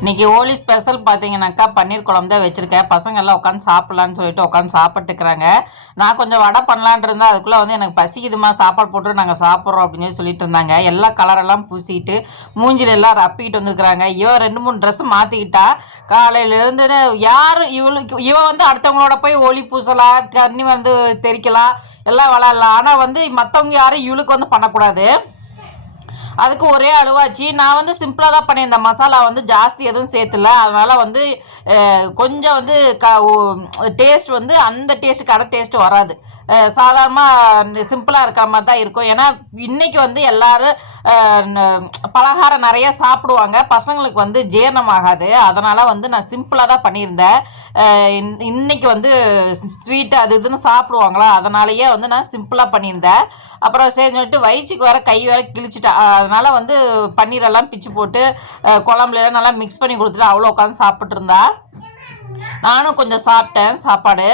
இன்னைக்கு ஹோலி ஸ்பெஷல் பார்த்தீங்கன்னாக்கா பன்னீர் குழம்பு தான் வச்சுருக்கேன். பசங்க எல்லாம் உட்காந்து சாப்பிட்லான்னு சொல்லிட்டு உட்காந்து சாப்பிட்டுக்கிறாங்க. நான் கொஞ்சம் வடை பண்ணலான் இருந்தேன். அதுக்குள்ளே வந்து எனக்கு பசிக்குதுமா, சாப்பாடு போட்டு நாங்கள் சாப்பிட்றோம் அப்படின்னு சொல்லி சொல்லிட்டு இருந்தாங்க. எல்லா கலரெல்லாம் பூசிட்டு மூஞ்சில எல்லாம் ரப்பிக்கிட்டு வந்துருக்குறாங்க. இவன் 2-3 ட்ரெஸ்ஸு மாற்றிக்கிட்டா. காலையிலேருந்து யாரும் இவன் வந்து அடுத்தவங்களோட போய் ஒளி பூசலாம், தண்ணி வந்து தெறிக்கலாம், எல்லாம் விளாட்லாம். ஆனால் வந்து மற்றவங்க யாரும் இவளுக்கு வந்து பண்ணக்கூடாது. அதுக்கு ஒரே அழுவாச்சு. நான் வந்து சிம்பிளாக தான் பண்ணியிருந்தேன். மசாலா வந்து ஜாஸ்தி எதுவும் சேர்த்துல. அதனால் வந்து கொஞ்சம் வந்து டேஸ்ட் வந்து அந்த டேஸ்ட்டு கடை டேஸ்ட்டு வராது. சாதாரணமாக சிம்பிளாக இருக்கிற மாதிரி தான் இருக்கும். ஏன்னா இன்றைக்கி வந்து எல்லோரும் பலகாரம் நிறைய சாப்பிடுவாங்க. பசங்களுக்கு வந்து ஜீரணமாகாது. அதனால் வந்து நான் சிம்பிளாக தான் பண்ணியிருந்தேன். இன்றைக்கி வந்து ஸ்வீட்டு அது இதுன்னு சாப்பிடுவாங்களா, அதனாலேயே வந்து நான் சிம்பிளாக பண்ணியிருந்தேன். அப்புறம் சரி சொல்லிட்டு வயிற்றுக்கு வர கை வேற கிழிச்சிட்டேன். அதனால் வந்து பன்னீரெல்லாம் பிச்சு போட்டு குழம்புலாம் நல்லா மிக்ஸ் பண்ணி கொடுத்துட்டு அவ்வளோ உட்காந்து சாப்பிட்டு இருந்தா. நானும் கொஞ்சம் சாப்பிட்டேன் சாப்பாடு.